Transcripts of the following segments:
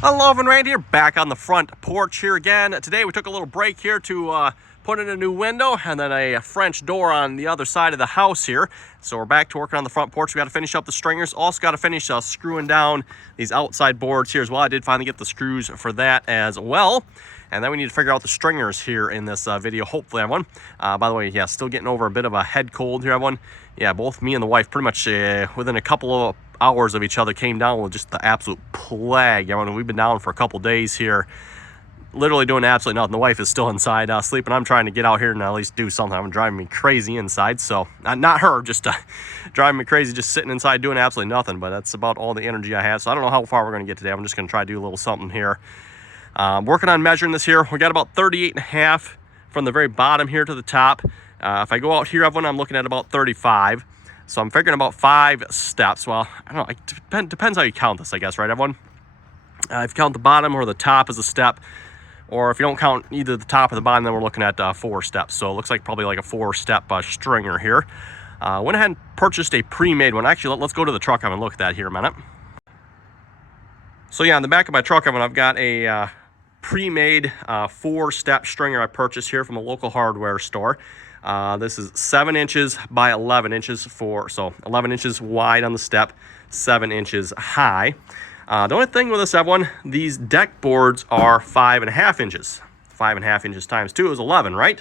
Hello, and Randy here, back on the front porch here again. Today we took a little break here to put in a new window and then a French door on the other side of the house here. So we're back to working on the front porch. We got to finish up the stringers. Also got to finish screwing down these outside boards here as well. I did finally get the screws for that as well. And then we need to figure out the stringers here in this video, hopefully, everyone. By the way, yeah, still getting over a bit of a head cold here, everyone. Yeah, both me and the wife pretty much within a couple of hours of each other came down with just the absolute plague. I mean, we've been down for a couple days here, literally doing absolutely nothing. The wife is still inside sleeping. I'm trying to get out here and at least do something. I'm driving me crazy inside. So not her, just driving me crazy, just sitting inside doing absolutely nothing. But that's about all the energy I have. So I don't know how far we're going to get today. I'm just going to try to do a little something here. Working on measuring this here. We got about 38.5 from the very bottom here to the top. If I go out here, everyone, I'm looking at about 35. So I'm figuring about 5 steps. Well, I don't know. It depends how you count this, I guess, right, everyone? If you count the bottom or the top as a step, or if you don't count either the top or the bottom, then we're looking at 4 steps. So it looks like probably like a 4-step stringer here. Went ahead and purchased a pre-made one. Actually, let's go to the truck and look at that here a minute. So yeah, on the back of my truck, I've got a pre-made 4-step stringer I purchased here from a local hardware store. This is 7 inches by 11 inches so 11 inches wide on the step, 7 inches high. The only thing with this, everyone, these deck boards are 5.5 inches. 5.5 inches times 2 is 11, right?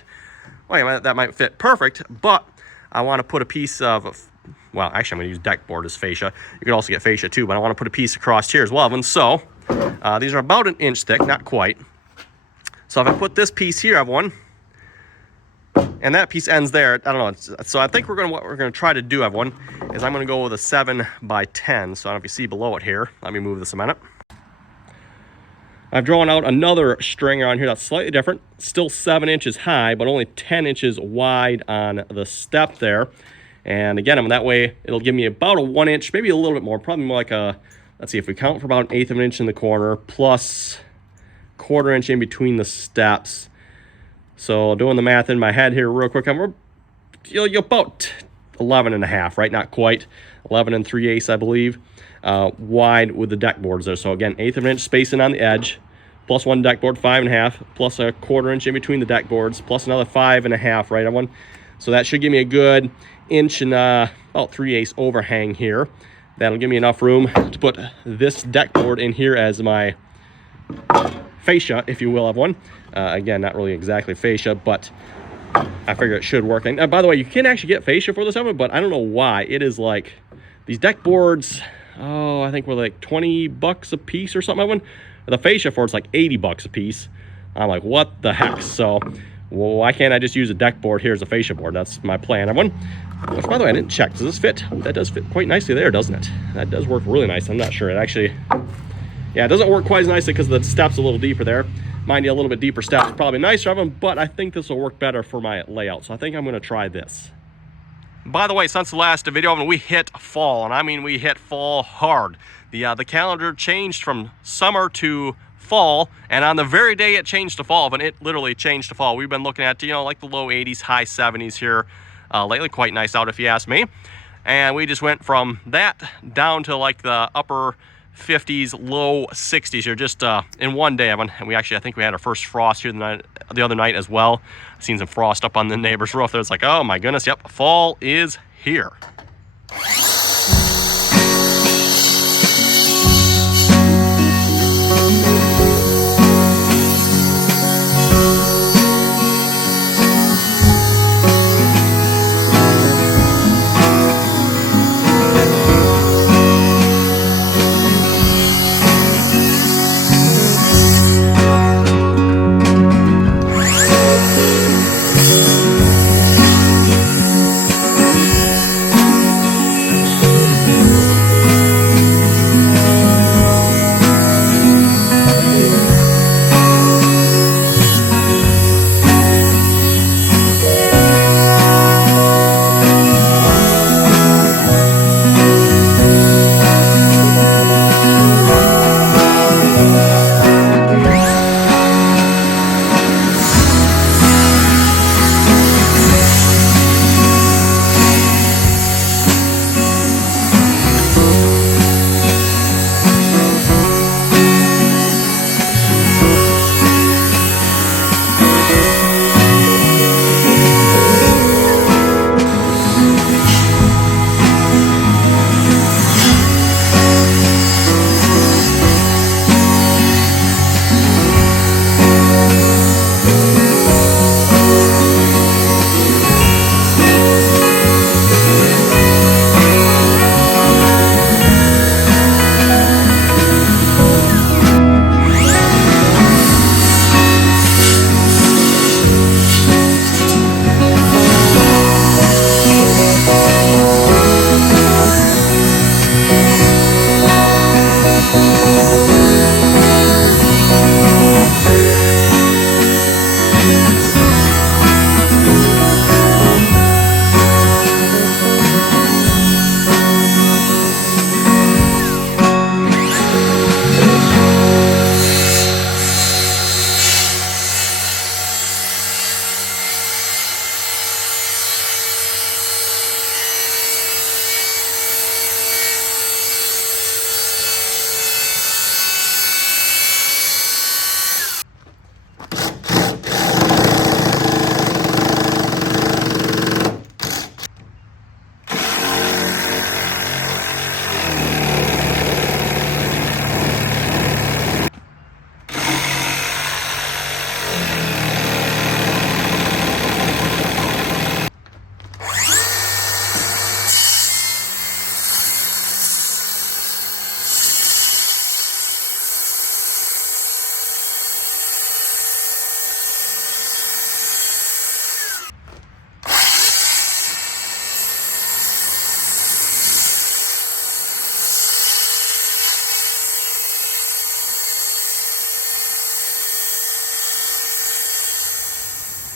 Well, that might fit perfect, but I want to put a piece of, well, actually I'm going to use deck board as fascia. You could also get fascia too, but I want to put a piece across here as well, everyone. So these are about 1 inch thick, not quite. So if I put this piece here, everyone, and that piece ends there, I don't know. So I think what we're gonna try to do, everyone, is I'm gonna go with a 7 by 10. So I don't know if you see below it here. Let me move this a minute. I've drawn out another stringer on here that's slightly different. Still 7 inches high, but only 10 inches wide on the step there. And again, that way it'll give me about a 1 inch, maybe a little bit more, probably more like a, let's see, if we count for about 1/8 of an inch in the corner, plus 1/4 inch in between the steps. So doing the math in my head here real quick, I'm about 11.5, right? Not quite. 11 3/8, I believe, wide with the deck boards there. So again, 1/8 of an inch spacing on the edge, plus 1 deck board, 5.5, plus a 1/4 inch in between the deck boards, plus another 5.5, right, everyone? So that should give me a good inch and about 3/8 overhang here. That'll give me enough room to put this deck board in here as my fascia, if you will, everyone. Again, not really exactly fascia, but I figure it should work. And by the way, you can actually get fascia for this, everyone, but I don't know why. It is like, these deck boards, oh, I think we're like 20 bucks a piece or something, everyone. The fascia for it's like 80 bucks a piece. I'm like, what the heck? So, well, why can't I just use a deck board here as a fascia board? That's my plan, everyone. Which, by the way, I didn't check. Does this fit? That does fit quite nicely there, doesn't it? That does work really nice. I'm not sure. It actually, yeah, it doesn't work quite as nicely because the step's a little deeper there. Mind you, a little bit deeper steps is probably nicer of them, but I think this will work better for my layout. So I think I'm going to try this. By the way, since the last video, we hit fall, and I mean we hit fall hard. The calendar changed from summer to fall, and on the very day it changed to fall, but it literally changed to fall. We've been looking at, like the low 80s, high 70s here lately. Quite nice out if you ask me. And we just went from that down to like the upper 50s, low 60s here, just in one day, Evan. And I think we had our first frost here the other night as well. I've seen some frost up on the neighbor's roof there. It's like, oh my goodness, yep, fall is here.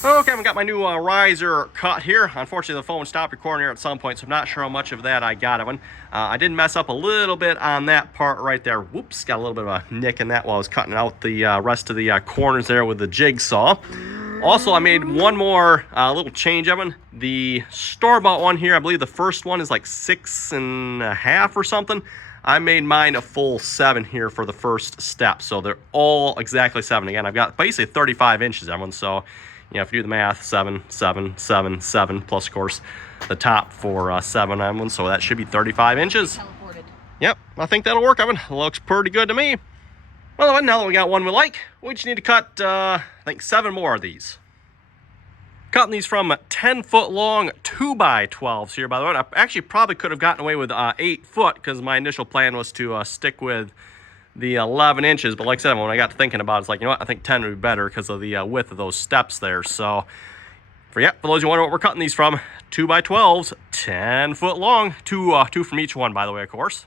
Okay, I've got my new riser cut here. Unfortunately, the phone stopped recording here at some point, so I'm not sure how much of that I got of it. I did mess up a little bit on that part right there. Whoops, got a little bit of a nick in that while I was cutting out the rest of the corners there with the jigsaw. Also, I made one more little change oven. The store-bought one here, I believe the first one is like 6.5 or something. I made mine a full 7 here for the first step, so they're all exactly 7. Again, I've got basically 35 inches, everyone, so you know, if you do the math, 7, 7, 7, 7, plus, of course, the top for 7 Evan, so that should be 35 inches. Teleported. Yep, I think that'll work, Evan. Looks pretty good to me. Well, Evan, now that we got one we like, we just need to cut, I think, 7 more of these. Cutting these from 10-foot long 2x12s here, by the way. I actually probably could have gotten away with 8 foot because my initial plan was to stick with the 11 inches, but like I said, when I got to thinking about it, it's like, you know what, I think 10 would be better because of the width of those steps there. So for those who wonder what we're cutting these from, 2x12s, 10 foot long, two from each one, by the way, of course.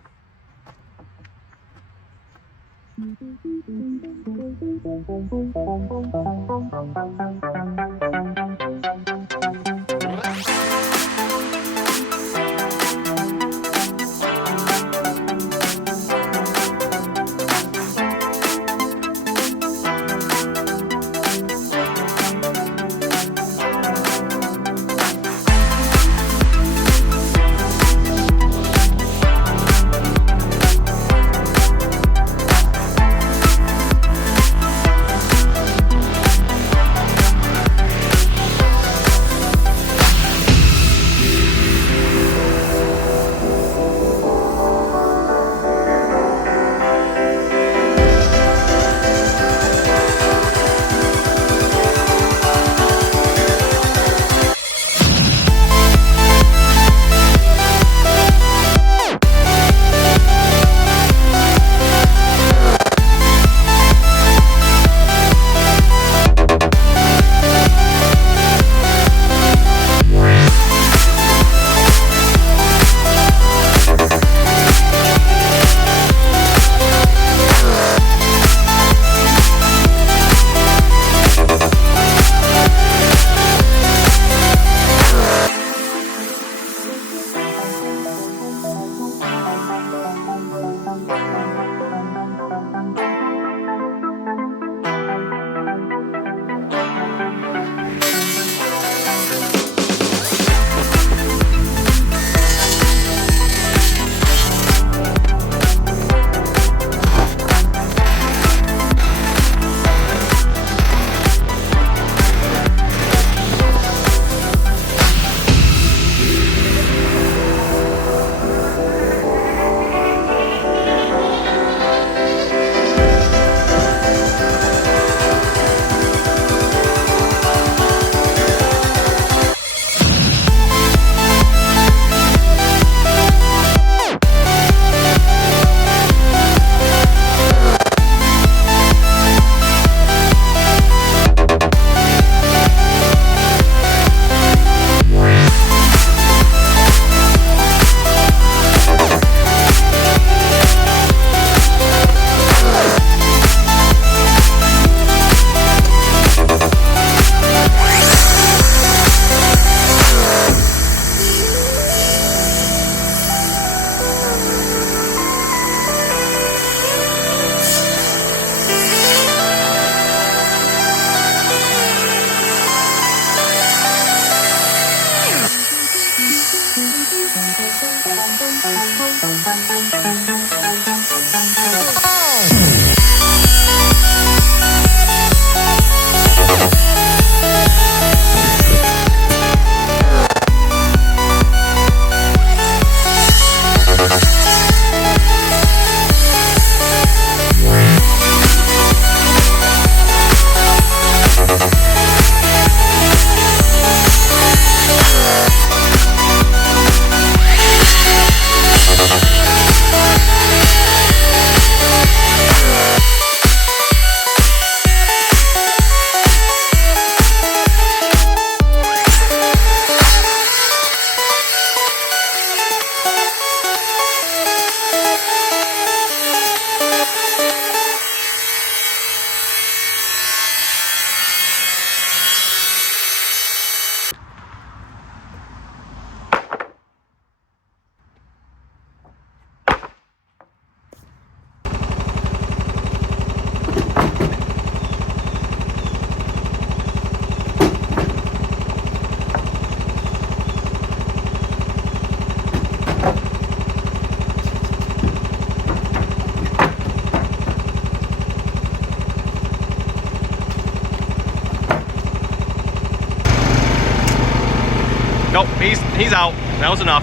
Nope, he's out. That was enough.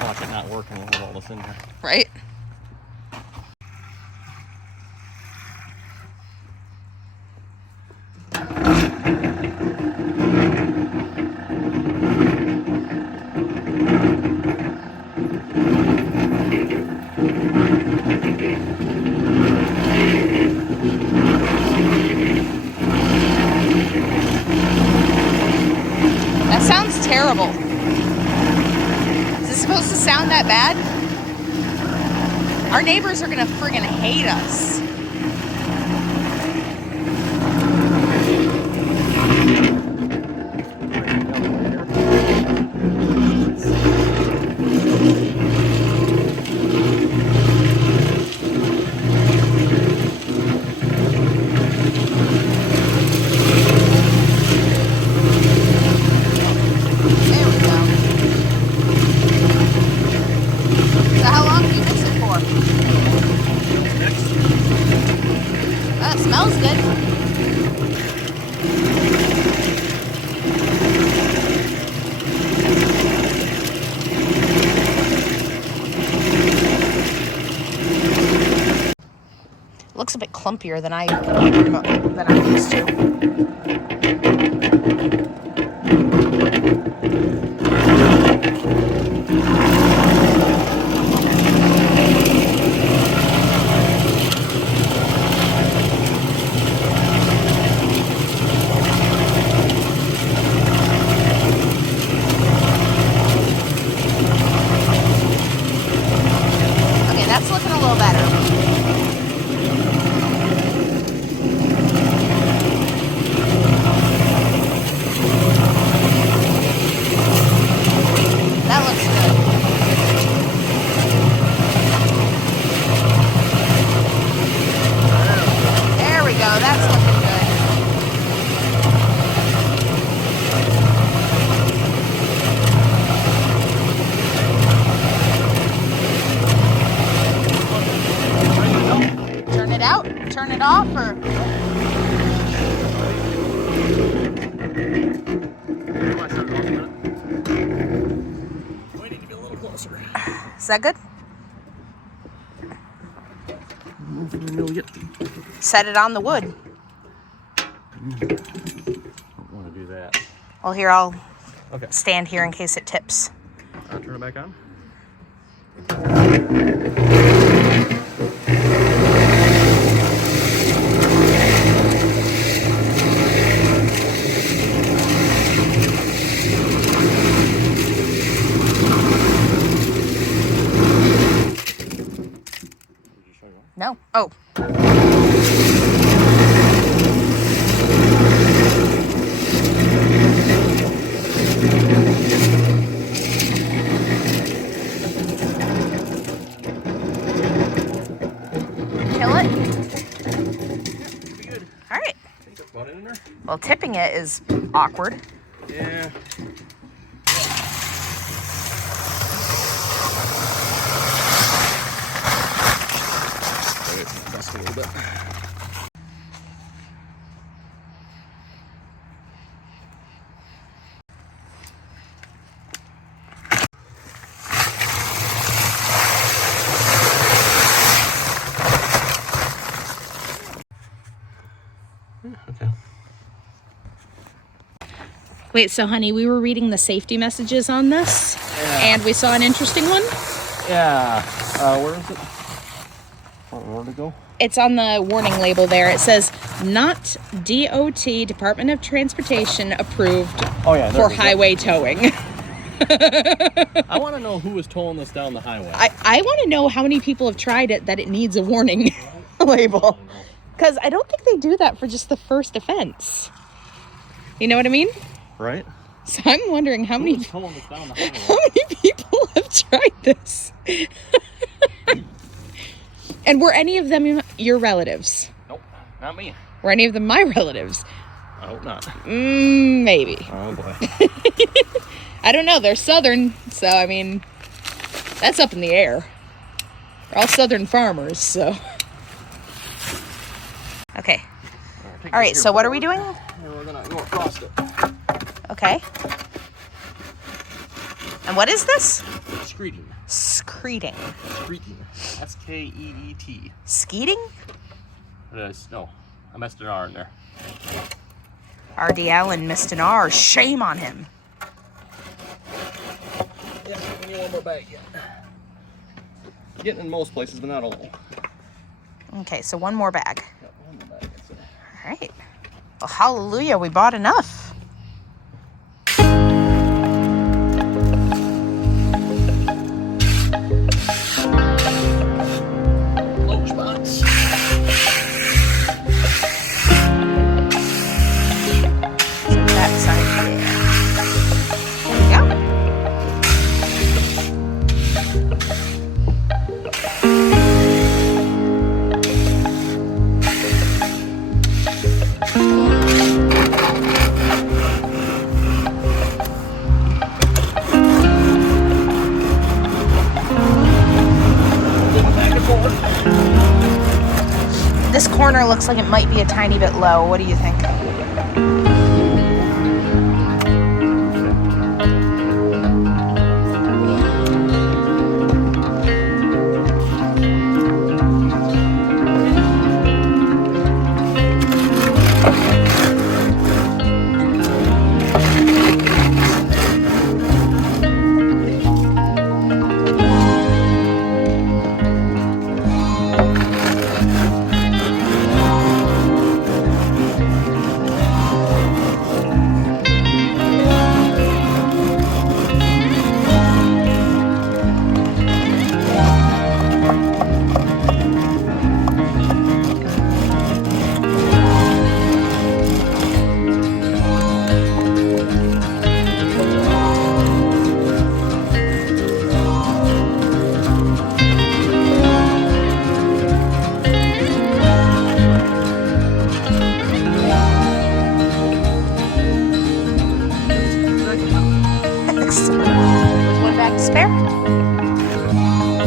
Watch it not working with all this in here. Right? That sounds terrible. Is it supposed to sound that bad? Our neighbors are gonna friggin' hate us. Smells good. Looks a bit clumpier than I'm used to. That's looking a little better. That looks good. There we go. That's looking good. Out, turn it off, or We need to get a little closer. Is that good? Set it on the wood. I don't want to do that. Well, here, I'll Okay. stand here in case it tips. I'll turn it back on. No. Oh. Kill it? Good. All right. About in there? Well, tipping it is awkward. Yeah. Dust a little bit. Okay. Wait, so honey, we were reading the safety messages on this, and we saw an interesting one. Yeah. Where is it? Where to go? It's on the warning label there. It says, not DOT, Department of Transportation approved for highway towing. I want to know who is towing this down the highway. I want to know how many people have tried it that it needs a warning label. Because I don't think they do that for just the first offense. You know what I mean? Right? So I'm wondering how many Towing this down the highway? how many people have tried this. And were any of them your relatives? Nope, not me. Were any of them my relatives? I hope not. Maybe. Oh boy. I don't know. They're southern, so I mean, that's up in the air. They're all southern farmers, so. Okay. All right, so what are we doing? And we're gonna go across it. Okay. And what is this? Screeding. Screeding. Screeding. S-K-E-E-T. Skeeting? It is. No, I messed an R in there. R.D. Allen missed an R. Shame on him. Yeah, we need one more bag yet. Getting in most places, but not all. Okay, so one more bag. Yep, one more bag. That's it. All right. Well, hallelujah, we bought enough. Loach box. So that side there. There we go. This corner looks like it might be a tiny bit low. What do you think? One back to spare?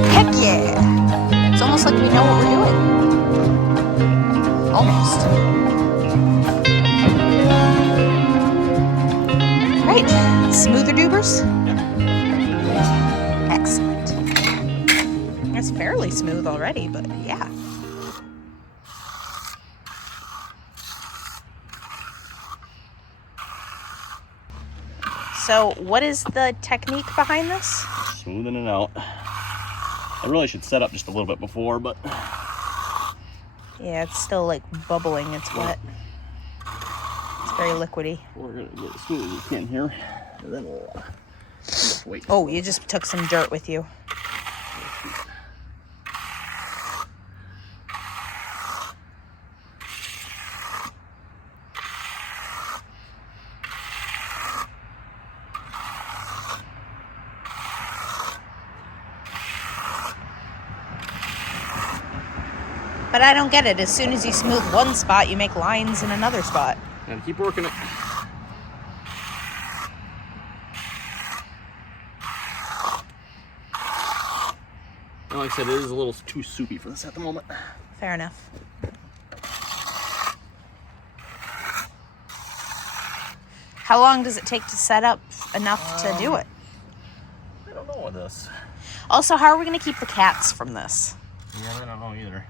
Heck yeah! It's almost like we know what we're doing. Almost. Right, smoother dubers? Excellent. It's fairly smooth already, but yeah. So what is the technique behind this? Smoothing it out. I really should set up just a little bit before, but Yeah, it's still like bubbling. It's wet. It's very liquidy. we're gonna get as smooth as we can here, and then we'll just wait. Oh, you just took some dirt with you. But I don't get it. As soon as you smooth one spot, you make lines in another spot. Gotta keep working it. Well, like I said, it is a little too soupy for this at the moment. Fair enough. How long does it take to set up enough to do it? I don't know with this. Also, how are we going to keep the cats from this? Yeah, I don't know either.